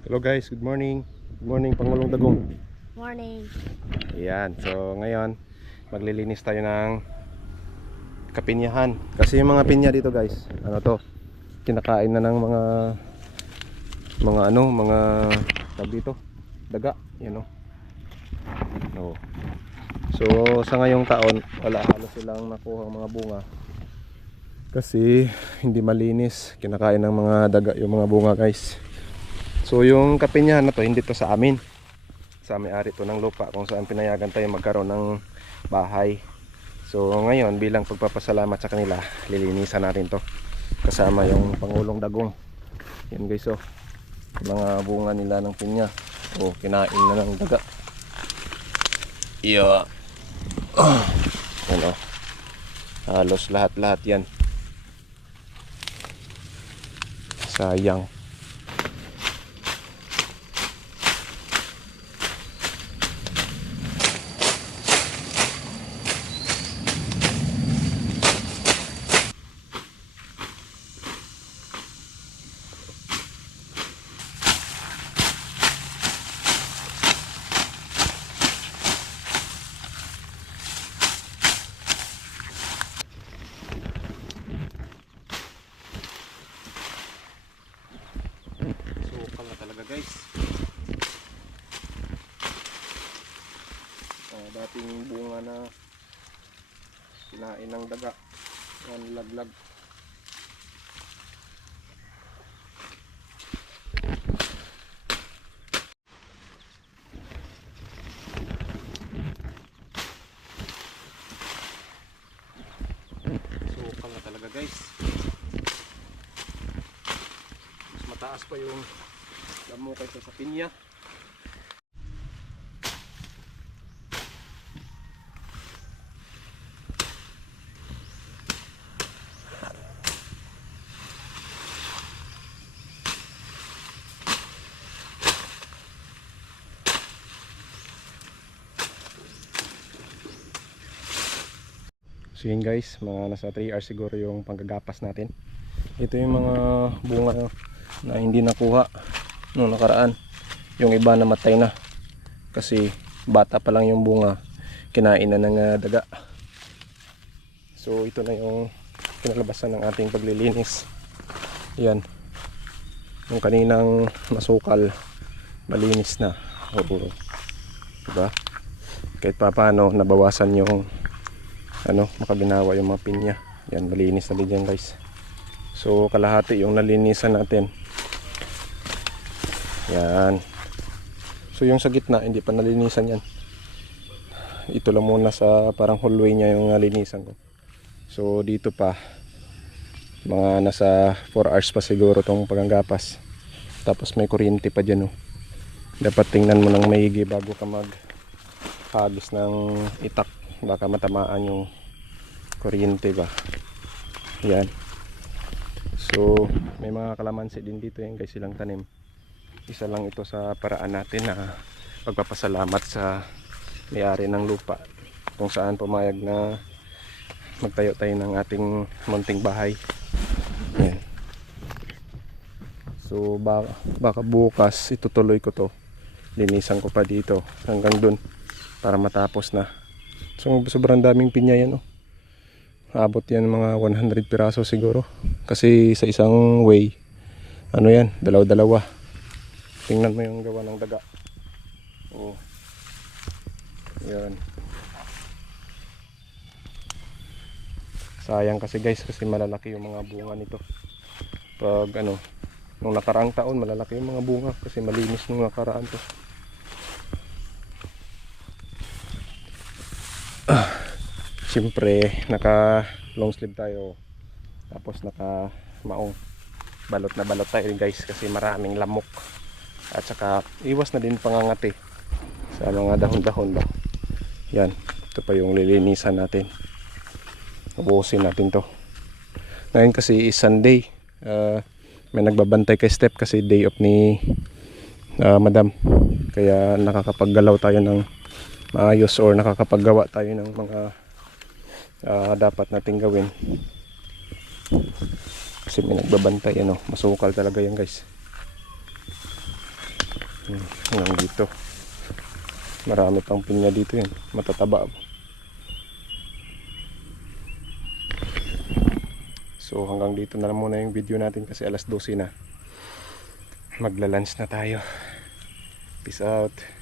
Hello guys, good morning. Good morning Pangulong Dagong. Morning. Ayan, so ngayon maglilinis tayo ng kapinyahan. Kasi yung mga pinya dito guys, ano to, kinakain na ng mga mga ano, mga tawag dito, daga, you know. Oo. So sa ngayong taon, wala halos silang nakuha mga bunga. Kasi hindi malinis, kinakain ng mga daga yung mga bunga guys. So yung kapinyahan na to, hindi to sa amin sa may-ari to ng lupa kung saan pinayagan tayo magkaroon ng bahay. So ngayon bilang pagpapasalamat sa kanila, lilinisan natin to. Kasama yung Pangulong Dagong. Yan guys oh. Mga bunga nila ng pinya. Oh, kinain na ng daga. Iya. Yan oh. Halos lahat-lahat yan. Sayang. Sukal na talaga guys. Ah, dating bunga na kinain ng daga. Yan laglag. Sukal na talaga guys. Mas mataas pa yung damo kaysa sa pinya. So yun guys, mga nasa 3 hours siguro yung panggagapas natin. Ito yung mga bunga na hindi nakuha nung nakaraan. Yung iba namatay na. Kasi bata pa lang yung bunga, kinain na ng ah, daga. So ito na yung kinalabasan ng ating paglilinis. Yan. Yung kaninang nasukal, malinis na. Oo. Diba? Kahit pa paano, nabawasan yung ano, makabinawa yung mga pinya. Yan, malinis na din yan guys. So, kalahati yung nalinisan natin. Yan. So, yung sa gitna, hindi pa nalinisan yan. Ito lang muna sa parang hallway niya yung nalinisan ko. So, dito pa, mga nasa 4 hours pa siguro tong paganggapas. Tapos may kuryente pa dyan, oh. Dapat tingnan mo ng maigi bago ka mag ng itak baka matamaan yung kuryente ba yan so may mga kalamansi din dito yung guys silang tanim isa lang ito sa paraan natin na pagpapasalamat sa may-ari ng lupa kung saan pumayag na magtayo tayo ng ating munting bahay yan so baka, baka bukas itutuloy ko to linisan ko pa dito hanggang dun para matapos na So sobrang daming pinya yan oh. Abot yan mga 100 piraso siguro. Kasi sa isang way, ano yan, dalaw-dalawa. Tingnan mo yung gawa ng daga. Oh. Yan. Sayang kasi guys kasi malalaki yung mga bunga nito. Pag ano, nung nakaraang taon malalaki yung mga bunga kasi malinis nung nakaraan to. Siyempre, naka long sleeve tayo. Tapos naka maong balot na balot tayo guys kasi maraming lamok. At saka iwas na din pangangati sa mga dahon-dahon ba. Yan, ito pa yung lilinisan natin. Ubusin natin to. Ngayon kasi is Sunday. Ah, may nagbabantay kay Step kasi day off ni ah, Madam. Kaya nakakapaggalaw tayo ng maayos or nakakapaggawa tayo ng mga ah, dapat nating gawin kasi may nagbabantay ano masukal talaga yan guys Hmm, hanggang dito. Marami pang pinya dito yun. Matataba. So hanggang dito na lang muna yung video natin kasi alas 12 na. Magla-lunch na tayo. Peace out.